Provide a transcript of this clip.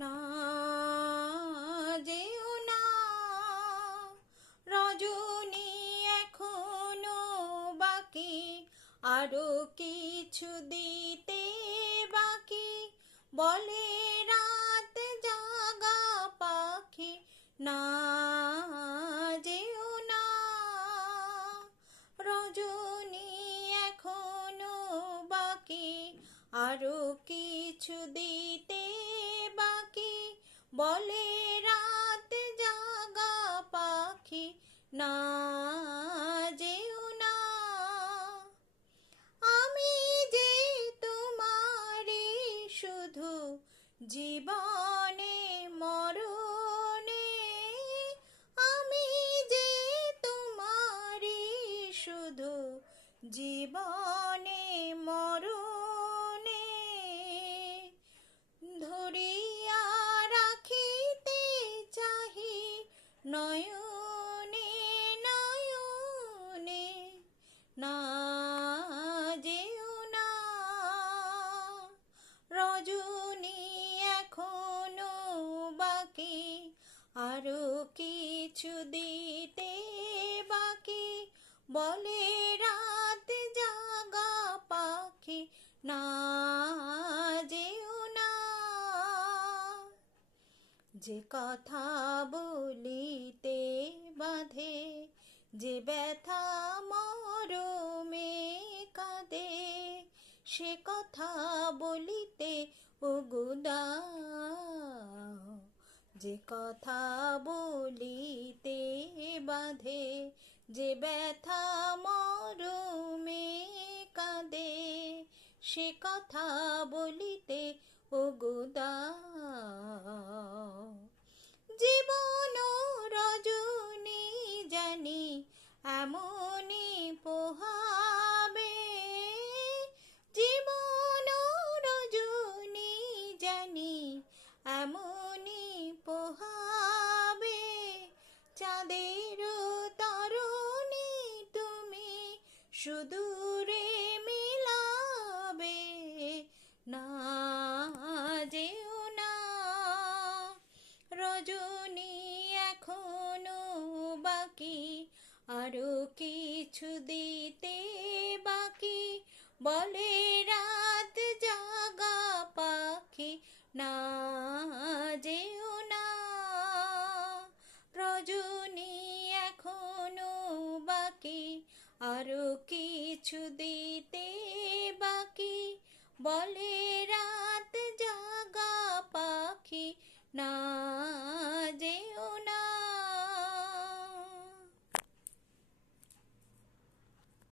না যেও না রজনী, এখনো বাকি, আরো কিছু দিতে বাকি। বলে রাত জাগা পাখি, না যেও না রজনী, এখনো বাকি, আরো কিছু দিতে বাকি। বলে রাত জাগা পাখি, না যেও না। আমি যে তোমারই শুধু জীবনে মরণে, আমি যে তোমারই শুধু জীবনে মরণে। ধরিয়া রাখিতে চাহি নয়নে নয়নে, না যেও না রজনী, এখনো বাকি, আরো কিছু দিতে বাকি। বলে রাত জাগা পাখি, না যেও না। যে কথা বলিতে বাঁধে, যে ব্যথা মরমে কাঁদে, সে কথা বলিতে ওগো দাও। যে কথা বলিতে বাঁধে, যে ব্যথা মরমে কাঁদে, সে কথা বলিতে ওগো দাও। জীবন রজনী জানি এমনি পোহাবে, জীবন রজনী জানি এমনি পোহাবে। চাঁদের তরণী তুমি সুদূরে মিলাবে, না যেও না রজনী, এখনো বাকি, আরো কিছু দিতে বাকি। বলে রাত জাগা পাখি, না যেও না রজনী, এখনো বাকি, আরো কিছু দিতে বাকি। বলে রাত জাগা পাখি, না